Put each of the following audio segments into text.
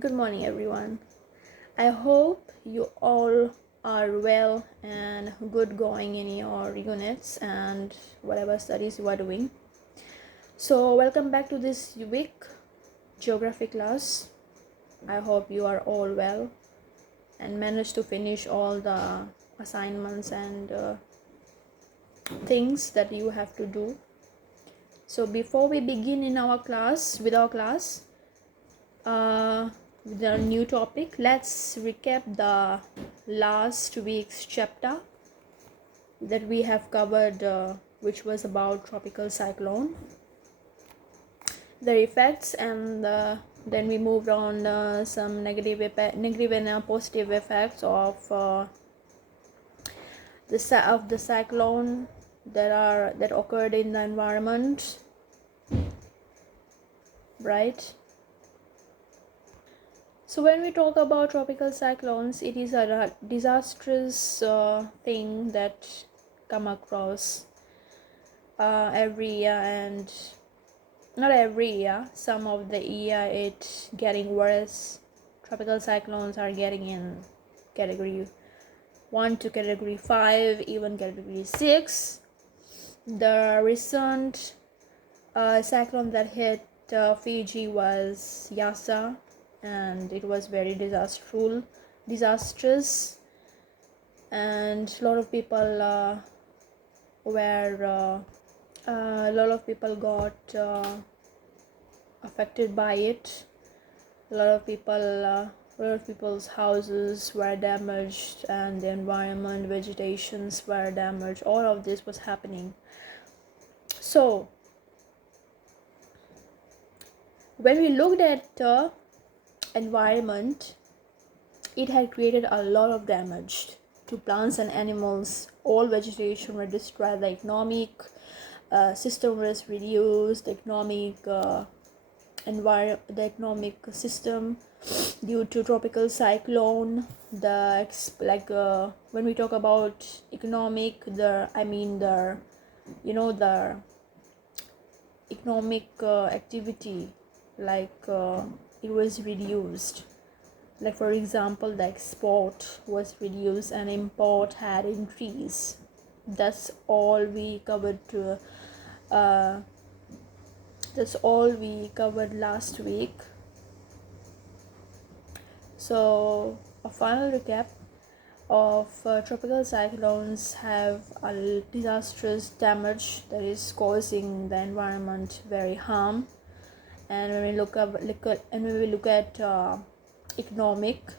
Good morning, everyone. I hope you all are well and good going in your units and whatever studies you are doing. So, welcome back to this week geography class. I hope you are all well and managed to finish all the assignments and things that you have to do. So, before we begin in our class, with our class, with our new topic, let's recap the last week's chapter that we have covered, which was about tropical cyclone, their effects, and then we moved on some negative and positive effects of the cyclone that occurred in the environment, right? So when we talk about tropical cyclones, it is a disastrous thing that come across every year, and not every year, some of the year it's getting worse. Tropical cyclones are getting in category 1 to category 5, even category 6. The recent cyclone that hit Fiji was Yasa, and it was very disastrous, and a lot of people got affected by it. A lot of people's houses were damaged, and the environment, vegetations were damaged. All of this was happening. So when we looked at the environment, it had created a lot of damage to plants and animals. All vegetation were destroyed. The economic system was reduced. The economic system due to tropical cyclone. When we talk about economic, the economic activity, it was reduced. Like, for example, the export was reduced and import had increased. That's all we covered last week. So a final recap of tropical cyclones have a disastrous damage that is causing the environment very harm. And when we look at economic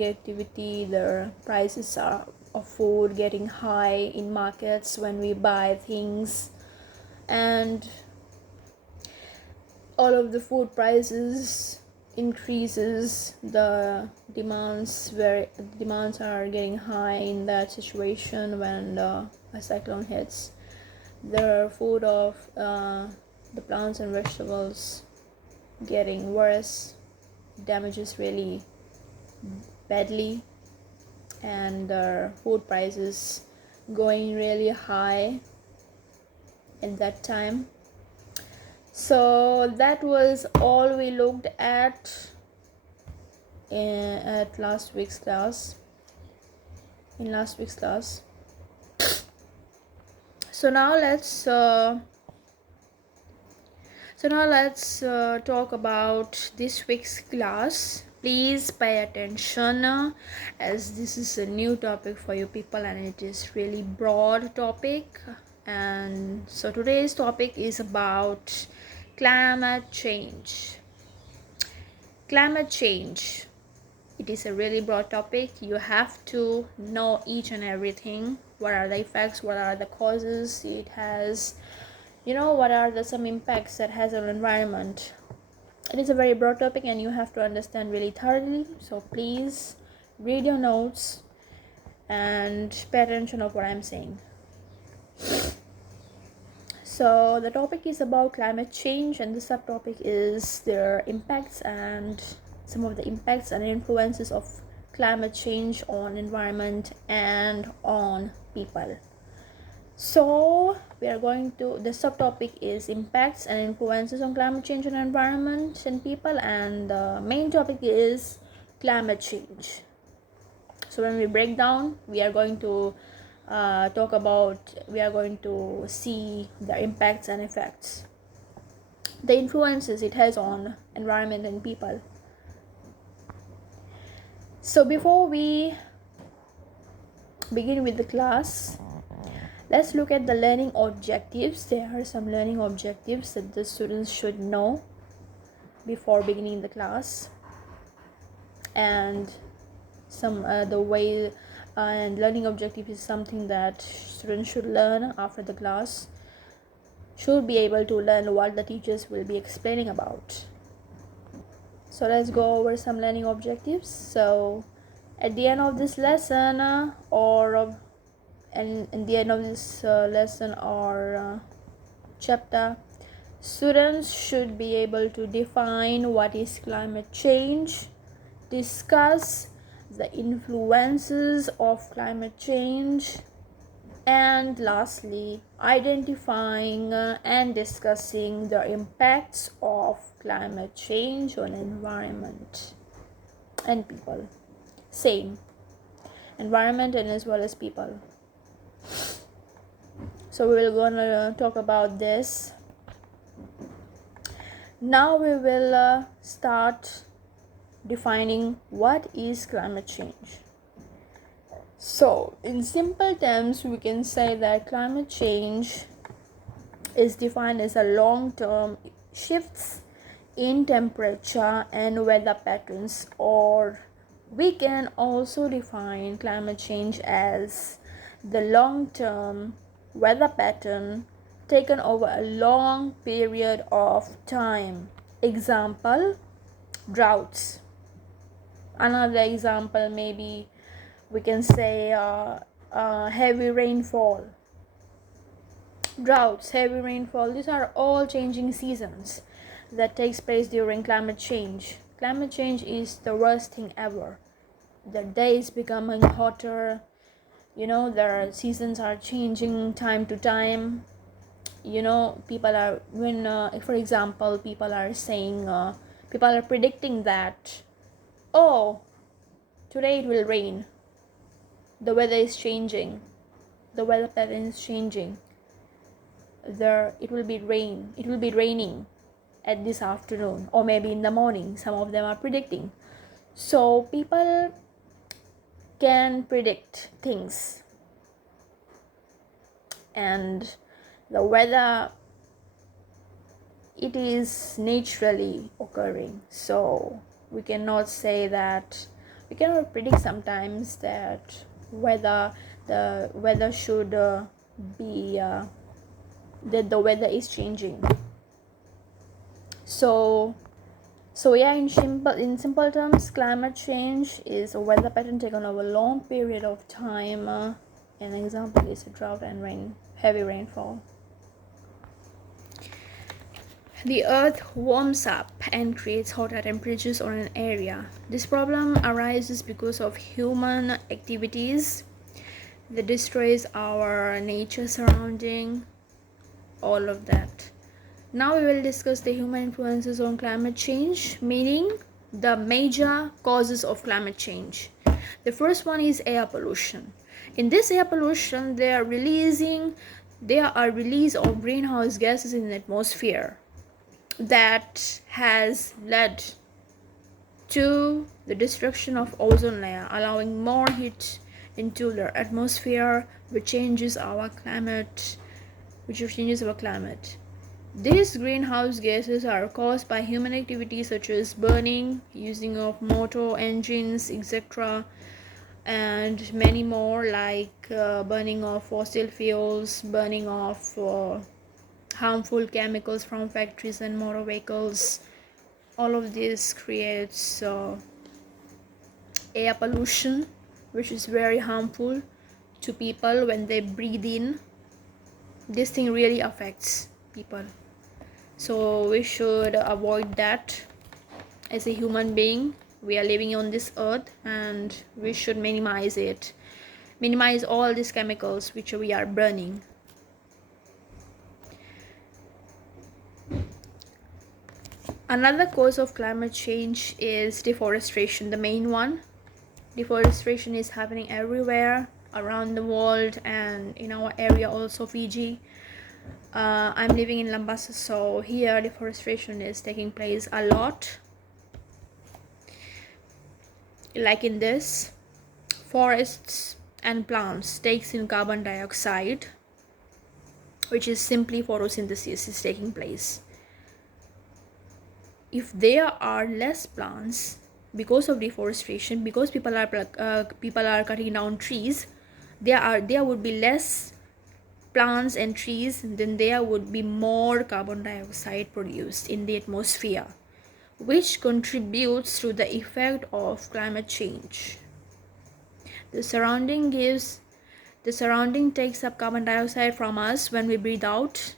activity, the prices of food getting high in markets when we buy things, and all of the food prices increases. The demands are getting high in that situation when a cyclone hits. The food of the plants and vegetables getting worse, damages really badly, and the food prices going really high at that time. So that was all we looked at last week's class. So now let's talk about this week's class. Please pay attention, as this is a new topic for you people, and it is really broad topic. And so today's topic is about climate change. It is a really broad topic. You have to know each and everything. What are the effects? What are the causes it has? What are some impacts that has on environment? It is a very broad topic, and you have to understand really thoroughly. So please read your notes and pay attention of what I'm saying. So the topic is about climate change, and the subtopic is their impacts and some of the impacts and influences of climate change on environment and on people. So we are going to, the subtopic is impacts and influences on climate change on environment and people, and the main topic is climate change. So when we break down, we are going to we are going to see the impacts and effects, the influences it has on environment and people. So before we begin with the class, let's look at the learning objectives. There are some learning objectives that the students should know before beginning the class, and some the way and learning objective is something that students should learn after the class, should be able to learn what the teachers will be explaining about. So let's go over some learning objectives. So at the end of this lesson and in the end of this lesson or chapter, students should be able to define what is climate change, discuss the influences of climate change, and lastly, identifying and discussing the impacts of climate change on environment and people. Same, environment and as well as people. So we're gonna talk about this. Now we will start defining what is climate change. So in simple terms, we can say that climate change is defined as a long-term shifts in temperature and weather patterns, or we can also define climate change as the long-term weather pattern taken over a long period of time. Example, droughts. Another example, maybe we can say heavy rainfall. Droughts, heavy rainfall, these are all changing seasons that takes place during climate change. Climate change is the worst thing ever. The days becoming hotter, the seasons are changing time to time. People are, when for example, people are saying, people are predicting that, oh, today it will rain. The weather is changing, the weather pattern is changing. It will be raining at this afternoon, or maybe in the morning, some of them are predicting. So people can predict things, and the weather, it is naturally occurring. So we cannot predict sometimes that the weather should be that the weather is changing. So yeah, in simple terms, climate change is a weather pattern taken over a long period of time. An example is a drought and heavy rainfall. The earth warms up and creates hotter temperatures on an area. This problem arises because of human activities that destroys our nature surrounding, all of that. Now we will discuss the human influences on climate change, meaning the major causes of climate change. The first one is air pollution. In this air pollution, there are release of greenhouse gases in the atmosphere that has led to the destruction of ozone layer, allowing more heat into the atmosphere, which changes our climate. These greenhouse gases are caused by human activities such as burning, using of motor engines, etc., and many more, like burning of fossil fuels, burning of harmful chemicals from factories and motor vehicles. All of this creates air pollution, which is very harmful to people when they breathe in. This thing really affects people, so we should avoid that. As a human being, we are living on this earth, and we should minimize all these chemicals which we are burning. Another cause of climate change is deforestation, the main one. Deforestation is happening everywhere around the world and in our area also, Fiji. I'm living in Lambasa, so here deforestation is taking place a lot. Like in this, forests and plants takes in carbon dioxide, which is simply photosynthesis is taking place. If there are less plants because of deforestation, because people are cutting down trees, there would be less plants and trees, then there would be more carbon dioxide produced in the atmosphere, which contributes to the effect of climate change. The surrounding takes up carbon dioxide from us when we breathe out,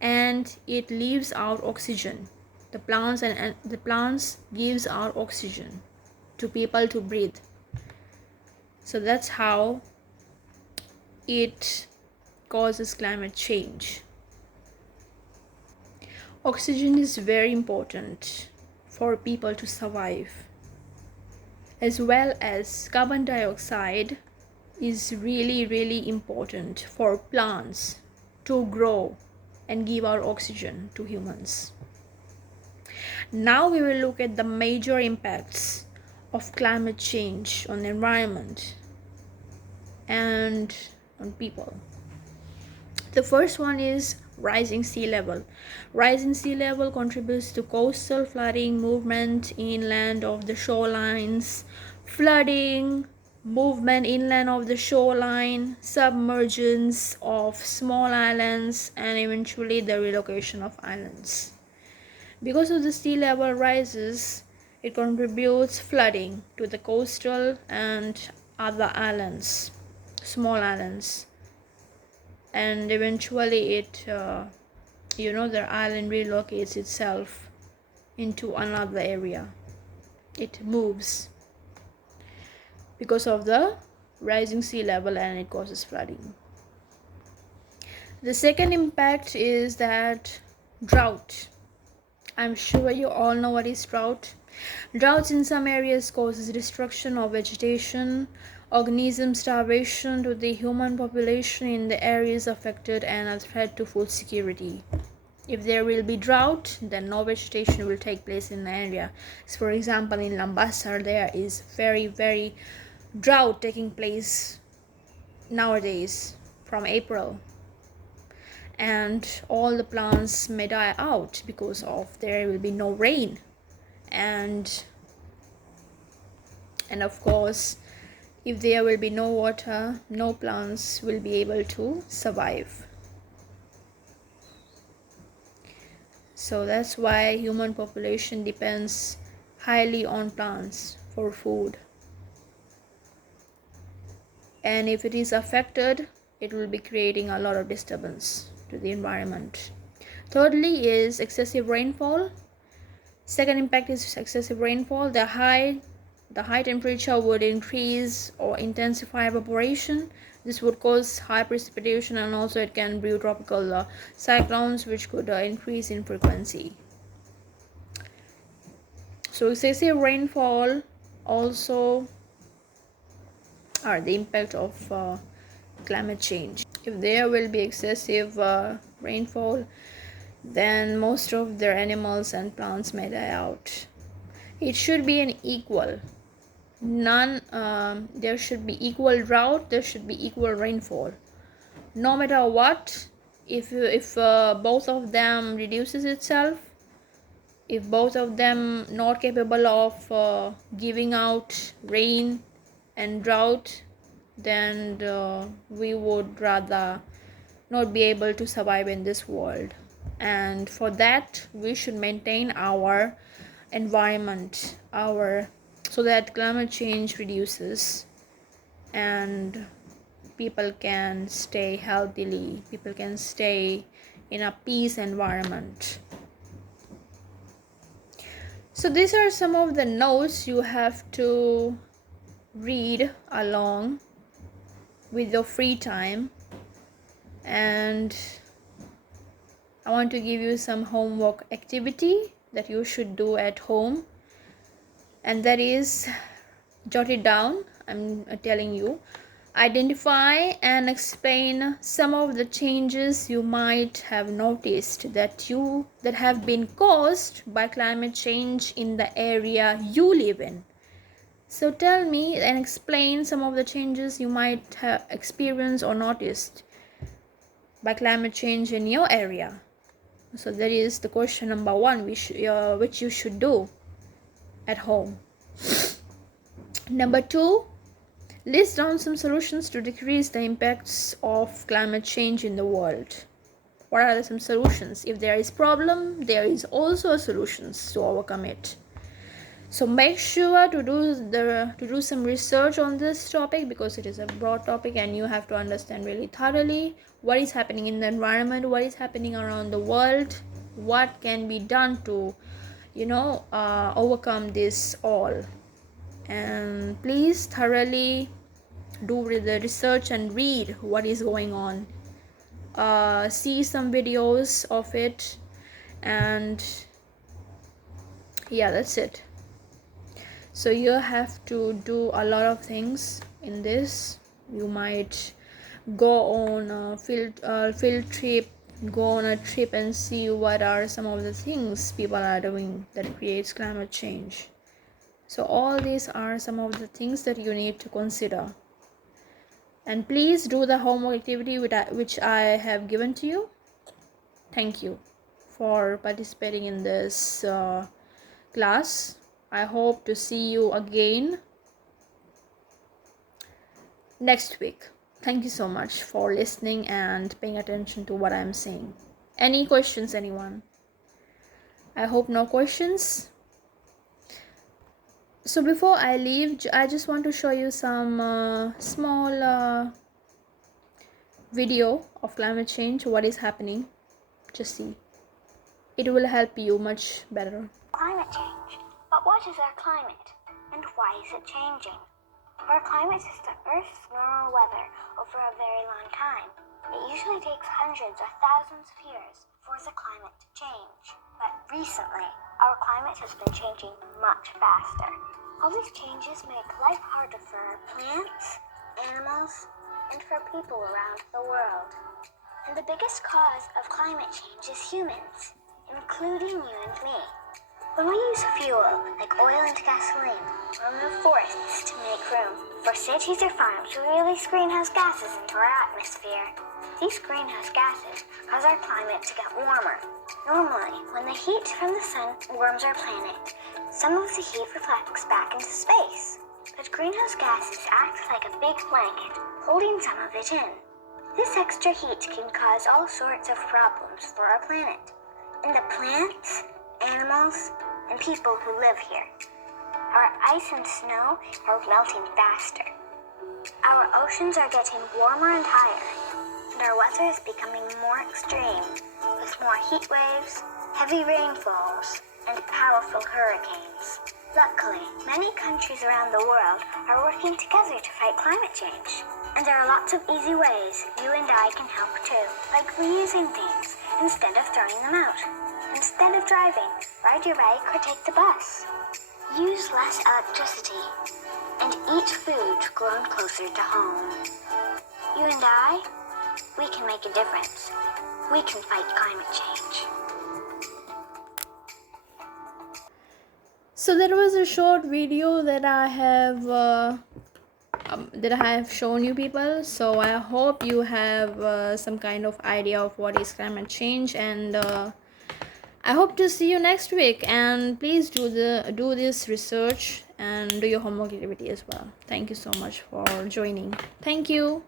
and it leaves out oxygen. The plants gives out oxygen to people to breathe. So that's how it causes climate change. Oxygen is very important for people to survive, as well as carbon dioxide is really important for plants to grow and give out oxygen to humans. Now we will look at the major impacts of climate change on the environment and on people. The first one is rising sea level. Rising sea level contributes to coastal flooding, movement inland of the shorelines, flooding, movement inland of the shoreline, submergence of small islands, and eventually the relocation of islands. Because of the sea level rises, it contributes flooding to the coastal and other islands, small islands, and eventually the island relocates itself into another area. It moves because of the rising sea level, and it causes flooding. The second impact is that drought. I'm sure you all know what is drought. Droughts in some areas causes destruction of vegetation, organism starvation to the human population in the areas affected, and a threat to food security. If there will be drought, then no vegetation will take place in the area. So for example, in Lambasa, there is very drought taking place nowadays from April, and all the plants may die out because of there will be no rain, and of course, if there will be no water, no plants will be able to survive. So that's why human population depends highly on plants for food, and if it is affected, it will be creating a lot of disturbance to the environment. Thirdly is excessive rainfall. Second impact is excessive rainfall. The high temperature would increase or intensify evaporation. This would cause high precipitation, and also it can brew tropical cyclones, which could increase in frequency. So excessive rainfall also are the impact of climate change. If there will be excessive rainfall, then most of their animals and plants may die out. It should be an equal. There should be equal drought, there should be equal rainfall. No matter what, if both of them reduces itself, if both of them not capable of giving out rain and drought, then we would rather not be able to survive in this world. And for that, we should maintain our environment, so that climate change reduces and people can stay healthily, people can stay in a peace environment. So these are some of the notes you have to read along with your free time, and I want to give you some homework activity that you should do at home, and that is, jot it down. I'm telling you, identify and explain some of the changes you might have noticed that have been caused by climate change in the area you live in. So tell me and explain some of the changes you might have experienced or noticed by climate change in your area. So that is the question number 1, which you should do at home. Number 2, list down some solutions to decrease the impacts of climate change in the world. What are some solutions? If there is problem, there is also solutions to overcome it. So make sure to do some research on this topic, because it is a broad topic and you have to understand really thoroughly what is happening in the environment, what is happening around the world, what can be done to overcome this all. And please thoroughly do the research and read what is going on. See some videos of it, and yeah, that's it. So you have to do a lot of things in this. You might go on a field trip, go on a trip and see what are some of the things people are doing that creates climate change. So all these are some of the things that you need to consider. And please do the homework activity which I have given to you. Thank you for participating in this class. I hope to see you again next week. Thank you so much for listening and paying attention to what I'm saying. Any questions, anyone? I hope no questions. So before I leave, I just want to show you some small video of climate change, what is happening. Just see. It will help you much better. Climate change. But what is our climate? And why is it changing? Our climate is the Earth's normal weather over a very long time. It usually takes hundreds or thousands of years for the climate to change. But recently, our climate has been changing much faster. All these changes make life harder for plants, animals, and for people around the world. And the biggest cause of climate change is humans, including you and me. When we use fuel, like oil and gasoline, or move forests to make room for cities or farms, we release greenhouse gases into our atmosphere. These greenhouse gases cause our climate to get warmer. Normally, when the heat from the sun warms our planet, some of the heat reflects back into space. But greenhouse gases act like a big blanket, holding some of it in. This extra heat can cause all sorts of problems for our planet, and the plants, animals, and people who live here. Our ice and snow are melting faster. Our oceans are getting warmer and higher, and our weather is becoming more extreme, with more heat waves, heavy rainfalls, and powerful hurricanes. Luckily, many countries around the world are working together to fight climate change. And there are lots of easy ways you and I can help too, like reusing things instead of throwing them out. Instead of driving, ride your bike or take the bus. Use less electricity and eat food grown closer to home. You and I, we can make a difference. We can fight climate change. So that was a short video that I have shown you people. So I hope you have some kind of idea of what is climate change, and I hope to see you next week. And please do this research and do your homework activity as well. Thank you so much for joining. Thank you.